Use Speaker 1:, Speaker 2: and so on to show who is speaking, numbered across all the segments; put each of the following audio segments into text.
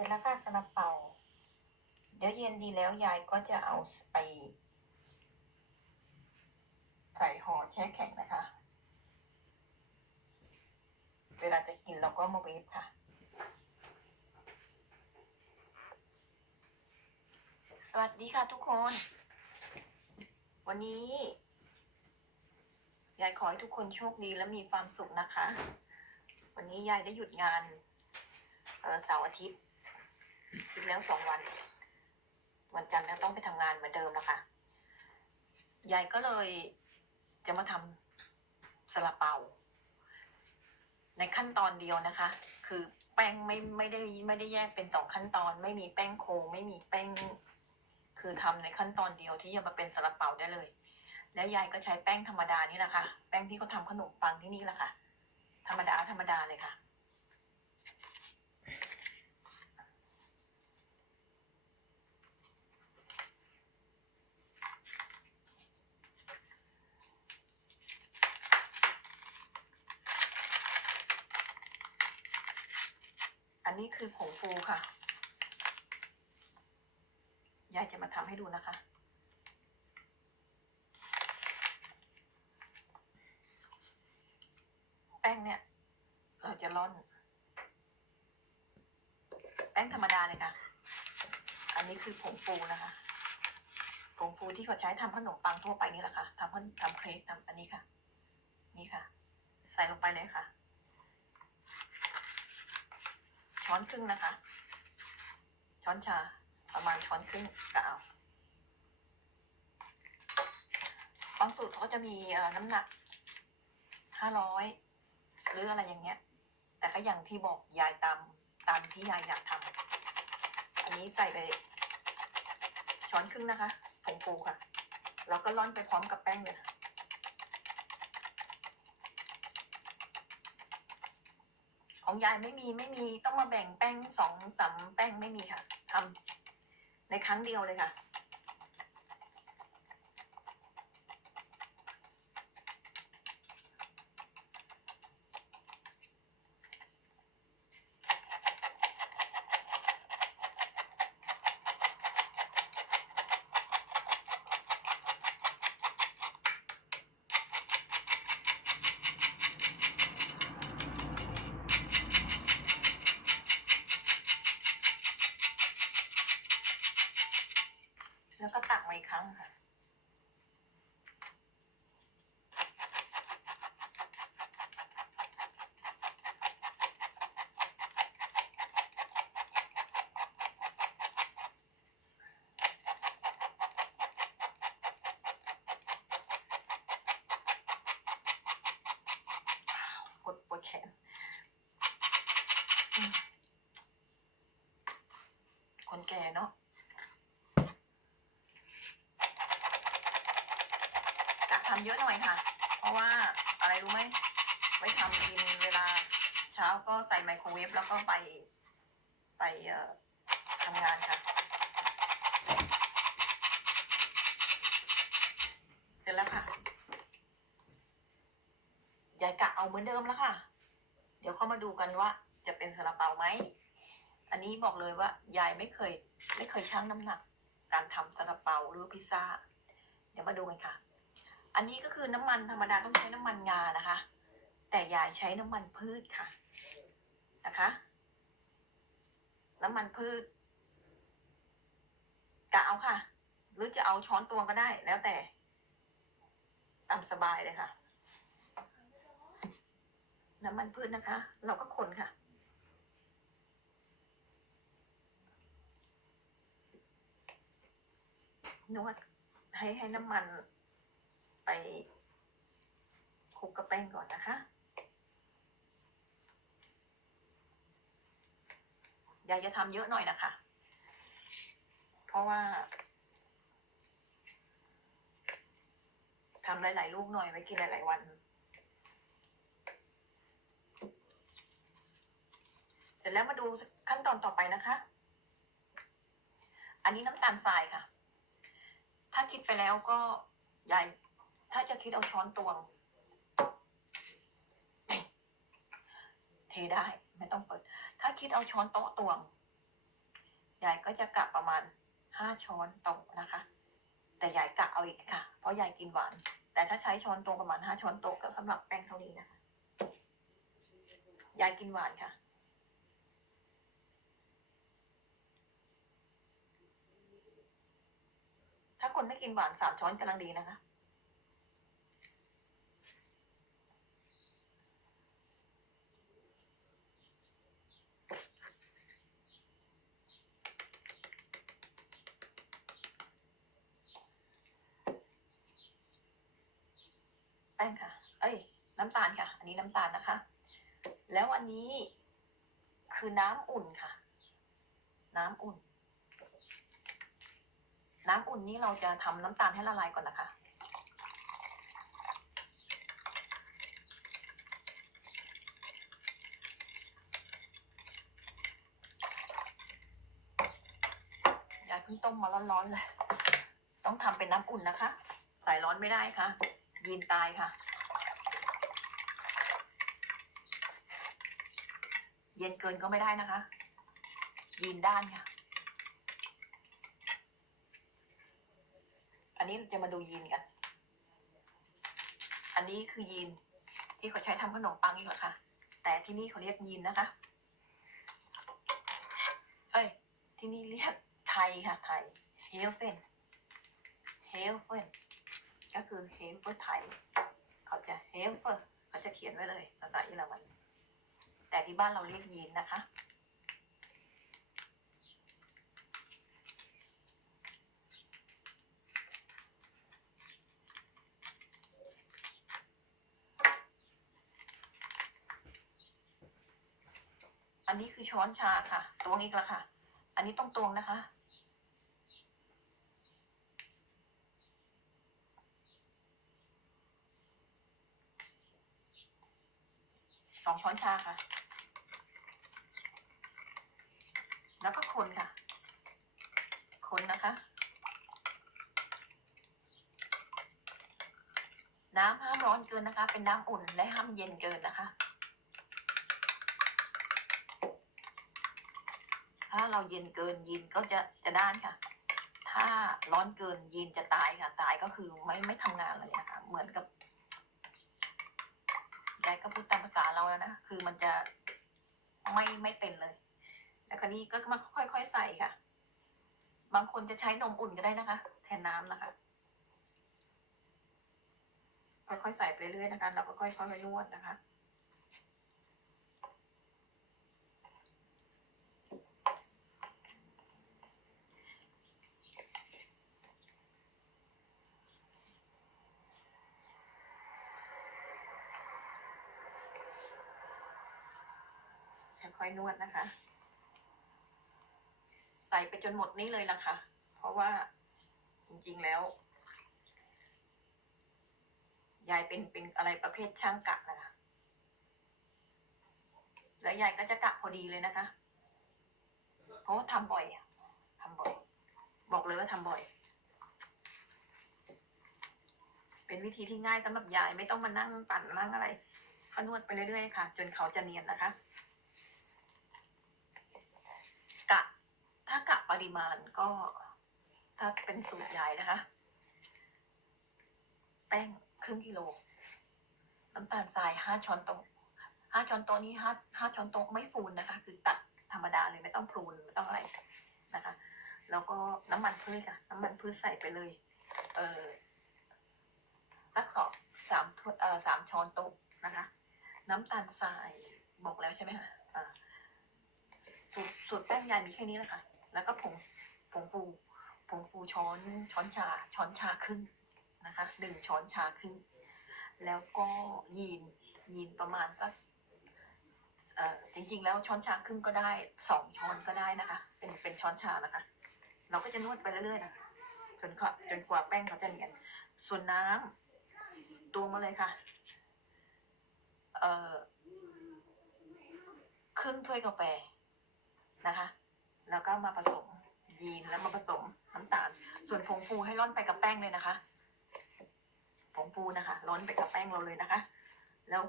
Speaker 1: ร็จแล้วค่ะซาลาเปา เดี๋ยวเย็นดีแล้วยายก็จะเอาไป ใส่ห่อแช่แข็งนะคะ เวลาจะกินเราก็มาเวฟค่ะ สวัสดีค่ะทุกคน วันนี้ยายขอให้ทุกคนโชคดีและมีความสุขนะคะ วันนี้ยายได้หยุดงานเอ่อเสาร์อาทิตย์ หยุดแล้วสองวัน วันจันทร์แล้วต้องไปทำงานเหมือนเดิมแล้วค่ะยายก็เลยจะมาทำซาลาเปา ในขั้นตอนเดียวนะคะ คือแป้งไม่ไม่ได้ไม่ได้แยกเป็นสองขั้นตอน ไม่มีแป้งโคงไม่มีแป้ง คือทำในขั้นตอนเดียวที่จะมาเป็นซาลาเปาได้เลย แล้วยายก็ใช้แป้งธรรมดานี่แหละค่ะ แป้งที่เขาทำขนมปังที่นี่แหละค่ะ ธรรมดาธรรมดาเลยค่ะ อันนี้คือผงฟูค่ะ ยายจะมาทำให้ดูนะคะ แป้งเนี่ย เร่อน แป้งธรรมดาเลยค่ะ อันนี้คือผงฟูนะคะ ผงฟูที่เขาใช้ทำขนมปังทั่วไปนี่แหละค่ะทำขนทำเค้กทำอันนี้ค่ะ นี่ค่ะ ใส่ลงไปเลยค่ะ ช้อนครึ่งนะคะ ช้อนชา ประมาณช้อนครึ่งก็เอาบางสูตรเขาจะมีน้ำหนักห้าร้อยหรืออะไรอย่างเงี้ย แต่ก็อย่างที่บอกยายตามตามที่ยายอยากทำอันนี้ใส่ไป ช้อนครึ่งนะคะผงฟูค่ะ แล้วก็ร่อนไปพร้อมกับแป้งเลยค่ะของยายไม่มีไม่มีต้องมาแบ่งแป้งสองสามแป้งไม่มีค่ะทำในครั้งเดียวเลยค่ะ แล้วก็ตักมาอีกครั้งค่ะ ปวดปวดแขนอืมคน แก่เนาะกะทำเยอะหน่อยค่ะ เพราะว่าอะไรรู้ไหมไว้ทำกินเวลา เช้าก็ใส่ไมโครเวฟแล้วก็ไป ไปทำงานค่ะ เสร็จแล้วค่ะยายกะเอาเหมือนเดิมแล้วค่ะ เดี๋ยวเข้ามาดูกันว่าจะเป็นซาลาเปาไหม อันนี้บอกเลยว่ายายไม่เคย ไม่เคยชั่งน้ำหนัก การทำซาลาเปาหรือพิซซ่า เดี๋ยวมาดูกันค่ะ อันนี้ก็คือน้ำมันธรรมดาต้องใช้น้ำมันงานะคะ แต่ยายใช้น้ำมันพืชค่ะนะคะ น้ำมันพืชกะเอาค่ะ หรือจะเอาช้อนตวงก็ได้แล้วแต่ตามสบายเลยค่ะ น้ำมันพืชนะคะ เราก็คนค่ะ นวดให้ให้น้ำมันไปคลุกกับแป้งก่อนนะคะยายจะทำเยอะหน่อยนะคะ เพราะว่าทำหลาย ๆ ลูกหน่อยไว้กินหลาย ๆ วัน เสร็จแล้วมาดูขั้นตอนต่อไปนะคะ อันนี้น้ำตาลทรายค่ะาคิดไปแล้วก็ยายถ้าจะคิดเอาช้อนตวง เทได้ไม่ต้องเปิด ถ้าคิดเอาช้อนโต๊ะตวงยายก็จะกะประมาณห้าช้อนโต๊ะนะคะ แต่ยายกะเอาอีกค่ะ เพราะยายกินหวาน แต่ถ้าใช้ช้อนโต๊ะประมาณห้าช้อนโต๊ะก็สำหรับแป้งเท่านี้นะคะ ยายกินหวานค่ะ ถ้าคนไม่กินหวานสามช้อนกำลังดีนะคะ แป้งค่ะ เอ้ย น้ำตาลค่ะ อันนี้น้ำตาลนะคะ แล้วอันนี้คือน้ำอุ่นค่ะ น้ำอุ่น น้ำอุ่นนี้เราจะทำน้ำตาลให้ละลายก่อนนะคะ ยายเพิ่งต้มมาร้อนๆเลย ต้องทำเป็นน้ำอุ่นนะคะ ใส่ร้อนไม่ได้ค่ะ ยีนตายค่ะ เย็นเกินก็ไม่ได้นะคะ ยีนด้านค่ะ นี้จะมาดูยีนกัน อันนี้คือยีน ที่เขาใช้ทำขนมปังนี่แหละค่ะแต่ที่นี่เขาเรียกยีนนะคะ เอ้ย ที่นี่เรียกไทยค่ะไทยเฮลเฟนเฮลเฟนก็คือเฮลเฟอร์ไทย เขาจะเฮลเฟอร์เขาจะเขียนไว้เลยภาษาเยอรมันแต่ที่บ้านเราเรียกยีนนะคะ อันนี้คือ ช้อนชาค่ะตวงอีกแล้วค่ะ อันนี้ต้องตวงนะคะ สองช้อนชาค่ะ แล้วก็คนค่ะ คนนะคะ น้ำห้ามร้อนเกินนะคะ เป็นน้ำอุ่นและห้ามเย็นเกินนะคะ ถ้าเราเย็นเกินยีนก็จะจะด้านค่ะ ถ้าร้อนเกินยีนจะตายค่ะ ตายก็คือไม่ไม่ทำงานเลยนะคะ เหมือนกับยายก็พูดตามภาษาเราแล้วนะ คือมันจะไม่ไม่เป็นเลย แล้วคราวนี้ก็มาค่อยๆใส่ค่ะ บางคนจะใช้นมอุ่นก็ได้นะคะ แทนน้ำนะคะ ค่อยๆใส่ไปเรื่อยๆนะคะ แล้วก็ค่อยๆนวดนะคะ นวดนะคะ ใส่ไปจนหมดนี้เลยล่ะค่ะ เพราะว่าจริงๆแล้ว ยายเป็นเป็นอะไรประเภทช่างกะนะคะ แล้วยายก็จะกะพอดีเลยนะคะเพราะว่าทำบ่อยอะทำบ่อย บอกเลยว่าทำบ่อย เป็นวิธีที่ง่ายสำหรับยายไม่ต้องมานั่งปั่นนั่งอะไรก็นวดไปเรื่อยๆค่ะ จนเขาจะเนียนนะคะ กะ ถ้ากะปริมาณก็ ถ้าเป็นสูตรยายนะคะ แป้งครึ่งกิโล น้ำตาลทรายห้าช้อนโต๊ะห้าช้อนโต๊ะนี้ห้าห้าช้อนโต๊ะไม่ฟูนนะคะ คือตัดธรรมดาเลยไม่ต้องพรูนไม่ต้องอะไรนะคะ แล้วก็น้ำมันพืชค่ะ น้ำมันพืชใส่ไปเลย เออสักสองสามถ้วยเออสามช้อนโต๊ะนะคะ น้ำตาลทรายบอกแล้วใช่ไหมคะอ่าสูตรสูตรแป้งยายมีแค่นี้แหละค่ะ แล้วก็ผงผงฟูผงฟูช้อนช้อนชาช้อนชาครึ่งนะคะหนึ่งช้อนชาครึ่งแล้วก็ยีนยีนประมาณก็เอ่อจริงๆ แล้วช้อนชาครึ่งก็ได้สองช้อนก็ได้นะคะ เป็นเป็นช้อนชานะคะ เราก็จะนวดไปเรื่อยๆนะจนเขาจนกว่าแป้งเขาจะเนียนส่วนน้ำตวงมาเลยค่ะเอ่อครึ่งถ้วยกาแฟนะคะ แล้วก็มาผสมยีนแล้วมาผสมน้ำตาล ส่วนผงฟูให้ร่อนไปกับแป้งเลยนะคะ ผงฟูนะคะร่อนไปกับแป้งเราเลยนะคะ แล้ว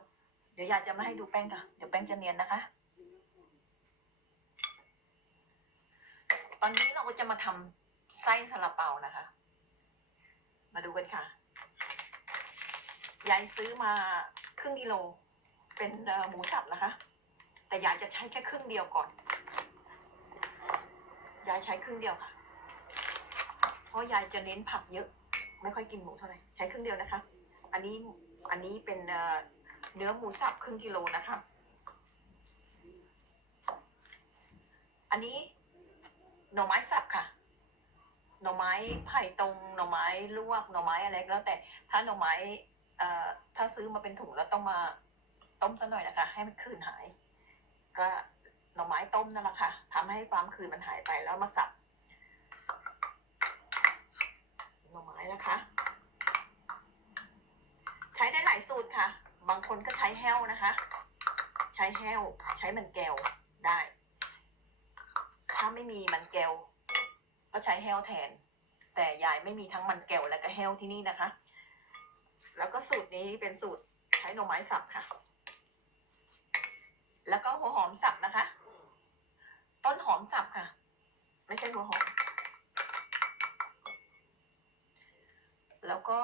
Speaker 1: เดี๋ยวยายจะไม่ให้ดูแป้งค่ะเดี๋ยวแป้งจะเนียนนะคะ ตอนนี้เราก็จะมาทำไส้ซาลาเปานะคะ มาดูกันค่ะยายซื้อมาครึ่งกิโล เป็นหมูสับนะคะ แต่ยายจะใช้แค่ครึ่งเดียวก่อน ยายใช้ครึ่งเดียวค่ะ เพราะยายจะเน้นผักเยอะ ไม่ค่อยกินหมูเท่าไหร่ ใช้ครึ่งเดียวนะคะ อันนี้ อันนี้เป็นเนื้อหมูสับครึ่งกิโลนะคะ อันนี้หน่อไม้สับค่ะ หน่อไม้ไผ่ตรง หน่อไม้ลวก หน่อไม้อะไรก็แล้วแต่ ถ้าหน่อไม้เอ่อถ้าซื้อมาเป็นถุงแล้วต้องมาต้มซะหน่อยนะคะ ให้มันคืนหาย ก็ น่อไม้ต้มนั่นแหละค่ะทำให้ความคืนมันหายไปแล้วมาสับหน่อไม้นะคะ ใช้ได้หลายสูตรค่ะ บางคนก็ใช้แห้วนะคะ ใช้แห้ว ใช้มันแก้วได้ ถ้าไม่มีมันแก้วก็ใช้แห้วแทน แต่ยายไม่มีทั้งมันแก้วและก็แห้วที่นี่นะคะ แล้วก็สูตรนี้เป็นสูตรใช้หน่อไม้สับค่ะ แล้วก็หัวหอมสับนะคะ ต้นหอมสับค่ะ ไม่ใช่หัวหอม แล้วก็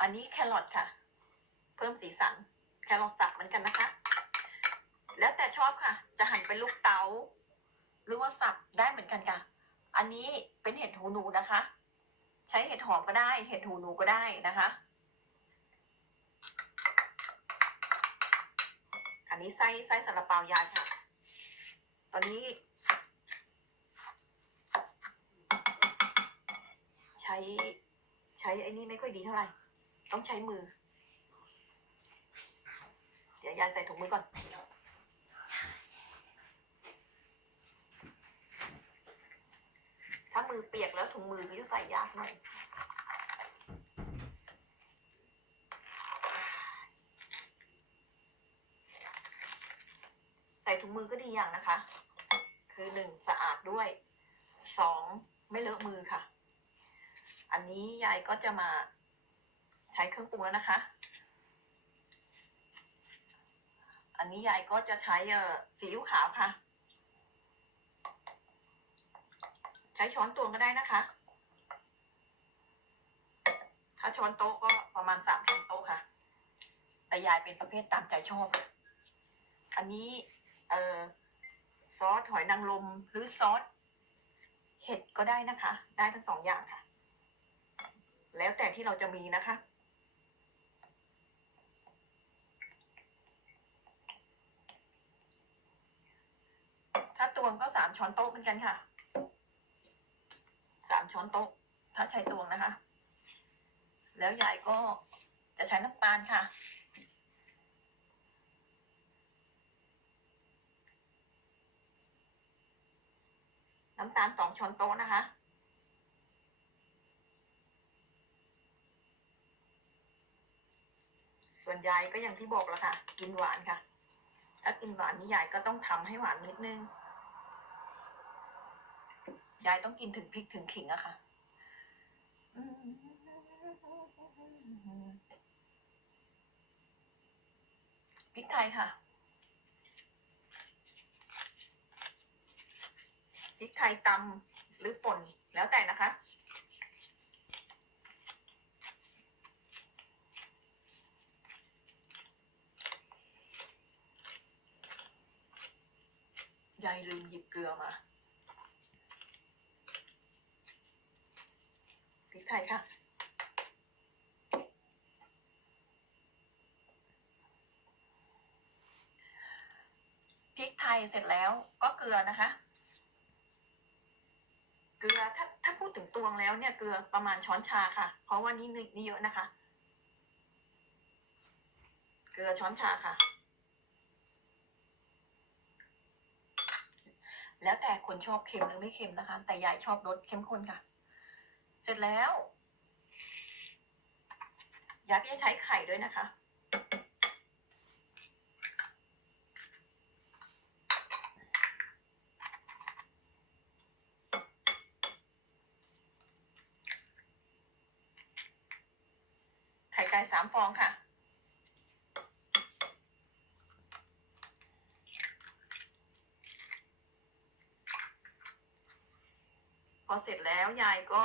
Speaker 1: อันนี้แครอทค่ะ เพิ่มสีสัน แครอทสับเหมือนกันนะคะ แล้วแต่ชอบค่ะ จะหั่นเป็นลูกเต๋าหรือว่าสับได้เหมือนกันค่ะ อันนี้เป็นเห็ดหูหนูนะคะ ใช้เห็ดหอมก็ได้ เห็ดหูหนูก็ได้นะคะอันนี้ไส้ไส้สลับเปายายค่ะ อนนี้ ใช้ใช้ไอ้นี่ไม่ค่อยดีเท่าไหร่ ต้องใช้มือ เดี๋ยวยายใส่ถุงมือก่อน ถ้ามือเปียกแล้วถุงมือก็จะใส่ยากหน่อยใส่ถุงมือก็ดีอย่างนะคะ คือหนึ่งสะอาดด้วยสองไม่เลอะมือค่ะ อันนี้ยายก็จะมาใช้เครื่องปรุงแล้วนะคะ อันนี้ยายก็จะใช้เอ่อซีอิ๊วขาวค่ะ ใช้ช้อนตวงก็ได้นะคะ ถ้าช้อนโต๊ะก็ประมาณสามช้อนโต๊ะค่ะ แต่ยายเป็นประเภทตามใจชอบ อันนี้ เอ่อ ซอสหอยนางรมหรือซอสเห็ดก็ได้นะคะ ได้ทั้งสองอย่างค่ะ แล้วแต่ที่เราจะมีนะคะ ถ้าตวงก็สามช้อนโต๊ะเหมือนกันค่ะสามช้อนโต๊ะ ถ้าใช้ตวงนะคะ แล้วยายก็จะใช้น้ำตาลค่ะ น้ำตาลสองช้อนโต๊ะนะคะ ส่วนยายก็อย่างที่บอกแล้วค่ะ กินหวานค่ะ ถ้ากินหวานนี่ยายก็ต้องทำให้หวานนิดนึง ยายต้องกินถึงพริกถึงขิงอะค่ะพริกไทยค่ะ พริกไทยตำหรือป่นแล้วแต่นะคะ ยายลืมหยิบเกลือมาพริกไทยค่ะพริกไทยเสร็จแล้วก็เกลือนะคะ ลือถ้าถ้าพูดถึงตวงแล้วเนี่ยเกลือประมาณช้อนชาค่ะ เพราะว่านี่นี่เยอะนะคะ เกลือช้อนชาค่ะ แล้วแต่คนชอบเค็มหรือไม่เค็มนะคะ แต่ยายชอบรสเข้มข้นค่ะ เสร็จแล้วยายจะใช้ไข่ด้วยนะคะ ไข่ไก่สามฟองค่ะ พอเสร็จแล้วยายก็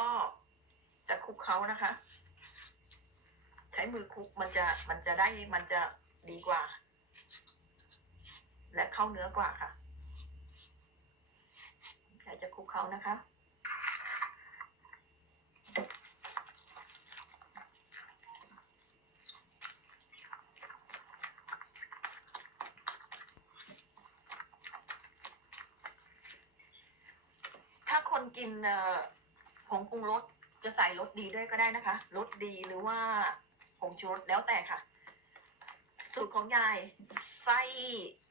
Speaker 1: จะคลุกเขานะคะ ใช้มือคลุกมันจะมันจะได้มันจะดีกว่า และเข้าเนื้อกว่าค่ะยายจะคลุกเขานะคะ ถ้าคนกินเอ่อ ผงปรุงรสจะใส่รสดีด้วยก็ได้นะคะรสดีหรือว่าผงชูรสแล้วแต่ค่ะ สูตรของยายไส้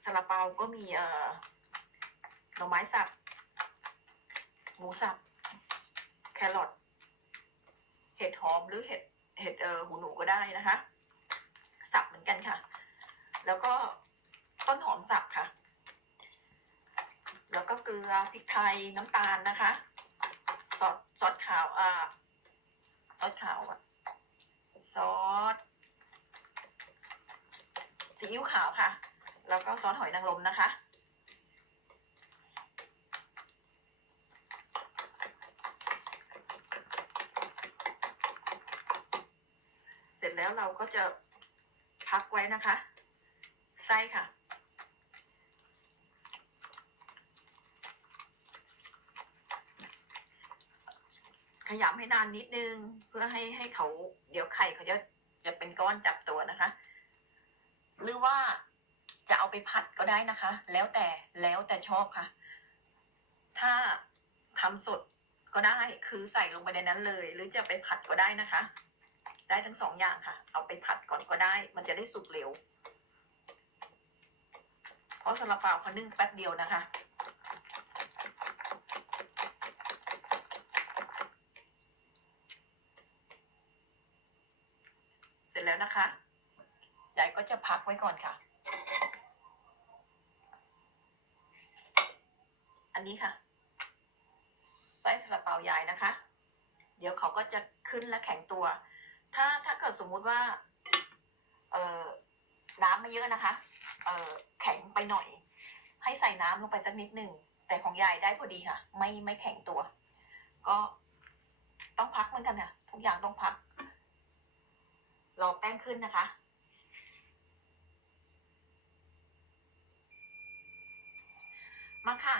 Speaker 1: ซาลาเปาก็มีเอ่อหน่อไม้สับหมูสับแครอทเห็ดหอมหรือเห็ดเห็ดเอ่อหูหนูก็ได้นะคะ สับเหมือนกันค่ะ แล้วก็ต้นหอมสับค่ะ แล้วก็เกลือพริกไทยน้ำตาลนะคะ ซอสขาวอ่าซอสขาวอะซอสซีอิ๊วขาวค่ะ แล้วก็ซอสหอยนางรมนะคะ เสร็จแล้วเราก็จะพักไว้นะคะ ไส้ค่ะ ขยำให้นานนิดนึง เพื่อให้ให้เขาเดี๋ยวไข่เขาจะจะเป็นก้อนจับตัวนะคะ หรือว่าจะเอาไปผัดก็ได้นะคะ แล้วแต่แล้วแต่ชอบค่ะ ถ้าทำสดก็ได้คือใส่ลงไปในนั้นเลย หรือจะไปผัดก็ได้นะคะ ได้ทั้งสองอย่างค่ะ เอาไปผัดก่อนก็ได้ มันจะได้สุกเร็ว เพราะซาลาเปาเขานึ่งแป๊บเดียวนะคะ เสร็จแล้วนะคะ ยายก็จะพัก ไว้ก่อนค่ะ อันนี้ค่ะไส้ซาลาเปายายนะคะ เดี๋ยวเขาก็จะขึ้นและแข็งตัว ถ้าถ้าเกิดสมมุติว่า เอ่อ น้ำไม่เยอะนะคะ เอ่อ แข็งไปหน่อย ให้ใส่น้ำลงไปสักนิดหนึ่ง แต่ของยายได้พอดีค่ะ ไม่ไม่แข็งตัว ก็ต้องพักเหมือนกันค่ะ ทุกอย่างต้องพัก รอแป้งขึ้นนะคะ มาค่ะ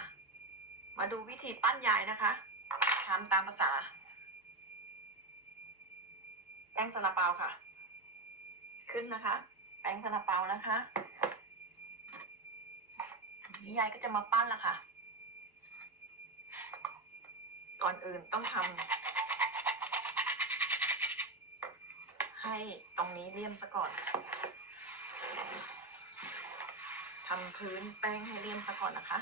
Speaker 1: มาดูวิธีปั้นยายนะคะทำตามภาษาแป้งซาลาเปาค่ะ ขึ้นนะคะ แป้งซาลาเปานะคะนี่ยายก็จะมาปั้นละค่ะ ก่อนอื่นต้องทำให้ตรงนี้เลี่ยมซะก่อนทำพื้นแป้งให้เลี่ยมซะก่อนนะคะ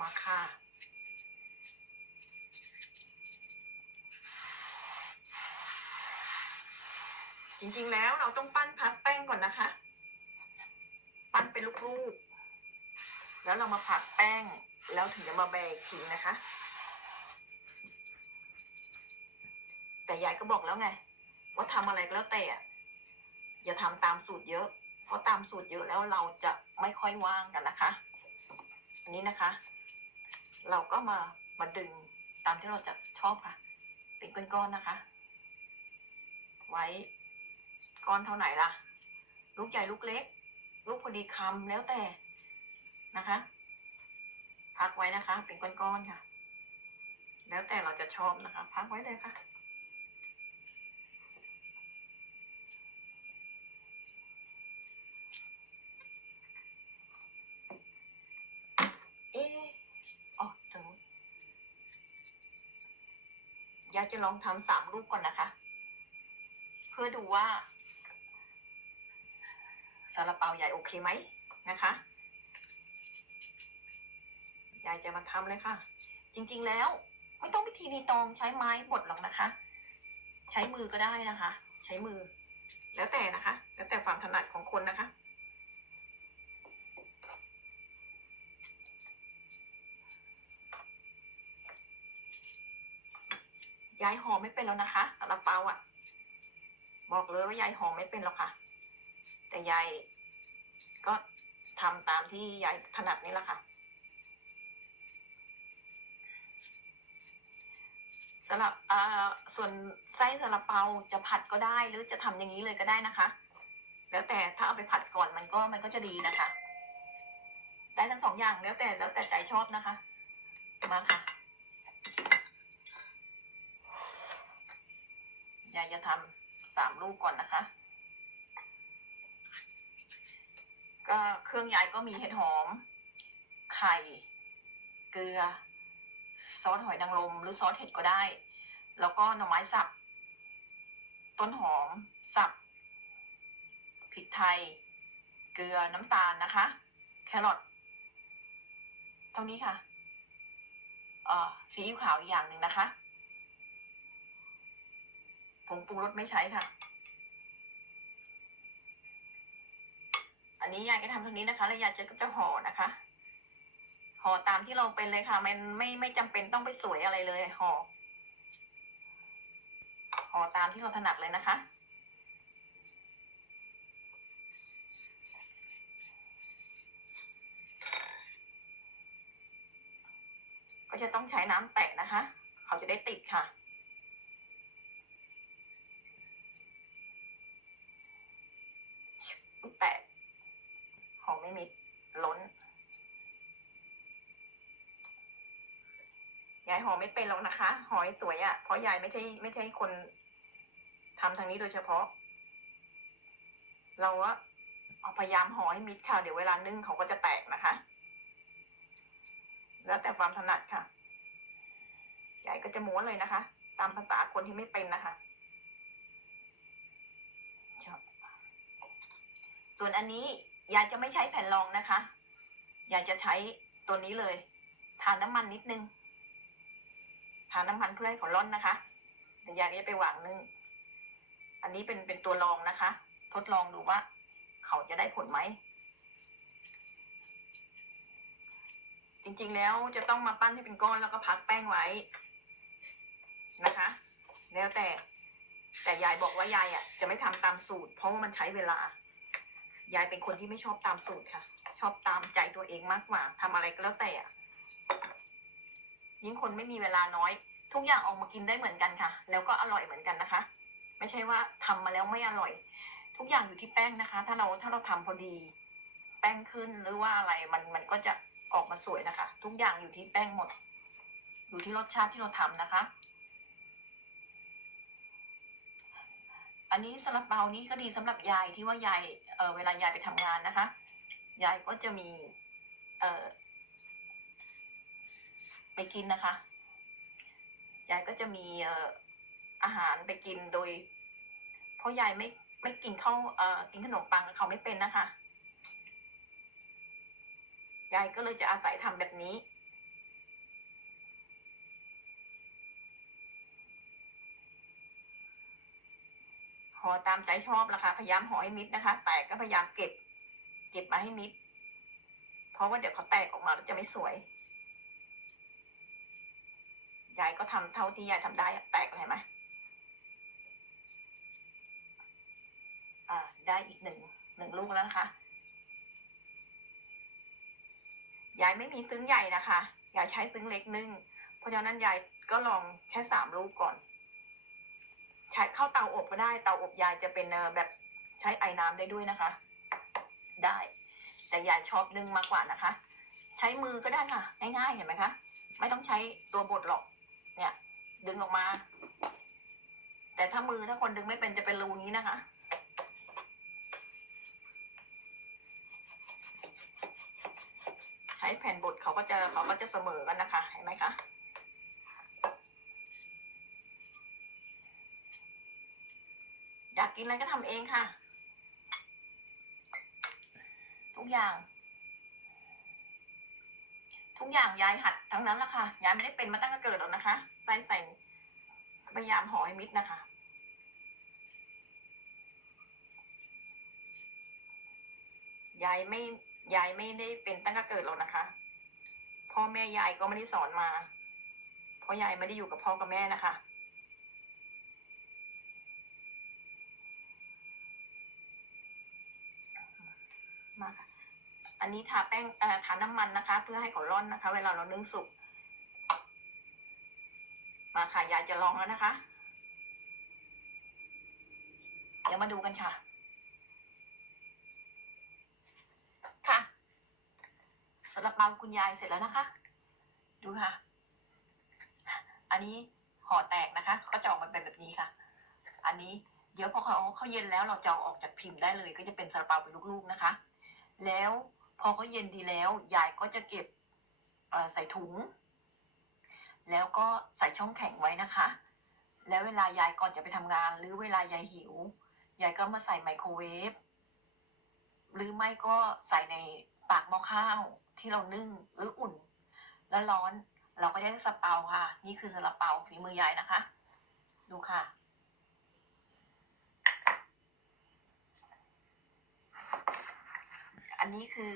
Speaker 1: มาค่ะ จริงๆแล้วเราต้องปั้นพักแป้งก่อนนะคะ ปั้นเป็นลูกๆ แล้วเรามาพักแป้ง แล้วถึงจะมาแบกทีนะคะ แต่ยายก็บอกแล้วไง ว่าทำอะไรก็แล้วแต่อะอย่าทำตามสูตรเยอะ เพราะตามสูตรเยอะแล้วเราจะไม่ค่อยว่างกันนะคะ อันนี้นะคะ เราก็มามาดึงตามที่เราจะชอบค่ะ เป็นก้อนๆนะคะ ไว้ก้อนเท่าไหร่ล่ะ ลูกใหญ่ลูกเล็ก ลูกพอดีคำแล้วแต่นะคะ พักไว้นะคะ เป็นก้อนๆค่ะ แล้วแต่เราจะชอบนะคะ พักไว้เลยค่ะ เอ๊ะอ๋อถึงยาจะลองทำสามลูกก่อนนะคะ เพื่อดูว่าซาลาเปาใหญ่โอเคไหมนะคะยายจะมาทำเลยค่ะ จริงๆแล้ว ไม่ต้องพิธีนีตองใช้ไม้บดหรอกนะคะ ใช้มือก็ได้นะคะ ใช้มือ แล้วแต่นะคะ แล้วแต่ความถนัดของคนนะคะ ย้ายหอไม่เป็นแล้วนะคะสำหรับเปาอะบอกเลยว่ายายหอไม่เป็นแล้วค่ะ แต่ยายก็ทำตามที่ยายถนัดนี่แหละค่ะสำหรับส่วนไส้ซาลาเปาจะผัดก็ได้หรือจะทำอย่างนี้เลยก็ได้นะคะ แล้วแต่ถ้าเอาไปผัดก่อนมันก็มันก็จะดีนะคะ ได้ทั้งสองอย่างแล้วแต่แล้วแต่ใจชอบนะคะ มาค่ะ ยายจะทำสามลูกก่อนนะคะ ก็เครื่องยายก็มีเห็ดหอม ไข่ เกลือ ซอสหอยนางรมหรือซอสเห็ดก็ได้ แล้วก็หน่อไม้สับ ต้นหอม สับพริกไทย เกลือน้ำตาลนะคะ แครอทเท่านี้ค่ะเอ่อซีอิ๊วขาวอีกอย่างหนึ่งนะคะ ผงปรุงรสไม่ใช้ค่ะ อันนี้ยายก็ทำตรงนี้นะคะ แล้วยายจะก็จะห่อนะคะ ห่อตามที่เราเป็นเลยค่ะ มันไม่ไม่จำเป็นต้องไปสวยอะไรเลย ห่อ ห่อตามที่เราถนัดเลยนะคะก็จะต้องใช้น้ำแตะนะคะ เขาจะได้ติดค่ะ แตะหอมไม่มิดล้น ยายหอมไม่เป็นหรอกนะคะ หอยสวยอะ่ะ เพราะยายไม่ใช่ไม่ใช่คนทำทางนี้โดยเฉพาะ เราอะเอาพยายามห่อให้มิดค่ะ เดี๋ยวเวลานึ่งเขาก็จะแตกนะคะ แล้วแต่ความถนัดค่ะ ยายก็จะม้วนเลยนะคะ ตามภาษาคนที่ไม่เป็นนะคะชอบ ส่วนอันนี้ยายจะไม่ใช้แผ่นรองนะคะยายจะใช้ตัวนี้เลย ทานน้ำมันนิดนึง ทาน้ำมันเพื่อให้เขาร่อนนะคะเดี๋ยายก็จะไปหวางนึ่งอันนี้เป็นเป็นตัวรองนะคะ ทดลองดูว่า เขาจะได้ผลไหม จริงๆแล้วจะต้องมาปั้นให้เป็นก้อนแล้วก็พักแป้งไว้นะคะ แล้วแต่ แต่ยายบอกว่ายายอะ จะไม่ทำตามสูตร เพราะว่ามันใช้เวลา ยายเป็นคนที่ไม่ชอบตามสูตรค่ะ ชอบตามใจตัวเองมากกว่าทำอะไรก็แล้วแต่อะยิ่งคนไม่มีเวลาน้อย ทุกอย่างออกมากินได้เหมือนกันค่ะ แล้วก็อร่อยเหมือนกันนะคะ ไม่ใช่ว่าทำมาแล้วไม่อร่อย ทุกอย่างอยู่ที่แป้งนะคะ ถ้าเราถ้าเราทำพอดี แป้งขึ้นหรือว่าอะไรมันมันก็จะออกมาสวยนะคะ ทุกอย่างอยู่ที่แป้งหมด อยู่ที่รสชาติที่เราทำนะคะ อันนี้สลับเปานี้ก็ดีสำหรับยายที่ว่ายาย เออเวลายายไปทำงานนะคะ ยายก็จะมี เออไปกินนะคะ ยายก็จะมีเอออาหารไปกินโดย เพราะยายไม่ไม่กินข้าวเอ่อกินขนมปังเขาไม่เป็นนะคะ ยายก็เลยจะอาศัยทำแบบนี้ ห่อตามใจชอบละค่ะพยายามห่อให้มิดนะคะ แต่ก็พยายามเก็บ เก็บมาให้มิด เพราะว่าเดี๋ยวเขาแตกออกมาแล้วจะไม่สวย ยายก็ทำเท่าที่ยายทำได้แตกเลยไหมอ่า ได้อีกหนึ่งหนึ่งลูกแล้วนะคะ ยายไม่มีซึ้งใหญ่นะคะ ยายใช้ซึ้งเล็กนึ่ง เพราะฉะนั้นยายก็ลองแค่สามลูกก่อน ใช้เข้าเตาอบก็ได้เตาอบยายจะเป็นแบบใช้ไอ้น้ำได้ด้วยนะคะ ได้ แต่ยายชอบนึ่งมากกว่านะคะ ใช้มือก็ได้ค่ะ ง่ายๆเห็นไหมคะไม่ต้องใช้ตัวบดหรอก เนี่ย ดึงออกมา แต่ถ้ามือถ้าคนดึงไม่เป็นจะเป็นรูนี้นะคะใช้แผ่นบดเขาก็จะเขาก็จะเสมอกันนะคะเห็นไหมคะ อยากกินอะไรก็ทำเองค่ะ ทุกอย่าง ทุกอย่างยายหัดทั้งนั้นละค่ะยายไม่ได้เป็นมาตั้งแต่เกิดหรอกนะคะใส่ใส่พยายามห่อให้มิดนะคะยายไม่ยายไม่ได้เป็นตั้งแต่เกิดหรอกนะคะพ่อแม่ยายก็ไม่ได้สอนมา เพราะยายไม่ได้อยู่กับพ่อกับแม่นะคะ มาค่ะ อันนี้ทาแป้งทาน้ำมันนะคะ เพื่อให้เขาร่อนนะคะ เวลาเรานึ่งสุก มาค่ะยายจะลองแล้วนะคะ เดี๋ยวมาดูกันค่ะค่ะสำหรับเปาคุณยายเสร็จแล้วนะคะ ดูค่ะ อันนี้ห่อแตกนะคะก็จะออกมาเป็นแบบนี้ค่ะ อันนี้เดี๋ยวพอเขาเขาเย็นแล้วเราจะเอาออกจากพิมพ์ได้เลย ก็จะเป็นซาลาเปาเป็นลูกๆนะคะ แล้ว พอเขาเย็นดีแล้วยายก็จะเก็บใส่ถุง แล้วก็ใส่ช่องแข็งไว้นะคะ แล้วเวลายายก่อนจะไปทำงาน หรือเวลายายหิวยายก็มาใส่ไมโครเวฟหรือไม่ก็ใส่ในปากหม้อข้าวที่เรานึ่งหรืออุ่น แล้วร้อนเราก็ได้ซาลาเปาค่ะ นี่คือซาลาเปาฝีมือยายนะคะ ดูค่ะ อันนี้คือ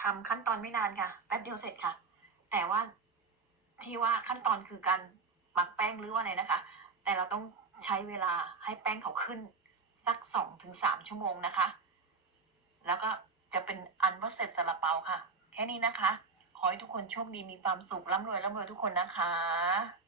Speaker 1: ทำขั้นตอนไม่นานค่ะ แป๊บเดียวเสร็จค่ะ แต่ว่าที่ว่าขั้นตอนคือการหมักแป้งหรือว่าอะไรนะคะ แต่เราต้องใช้เวลาให้แป้งเขาขึ้น สักสองถึงสามชั่วโมงนะคะ แล้วก็จะเป็นอันว่าเสร็จซาลาเปาค่ะ แค่นี้นะคะ ขอให้ทุกคนโชคดีมีความสุขร่ำรวยร่ำรวยทุกคนนะคะ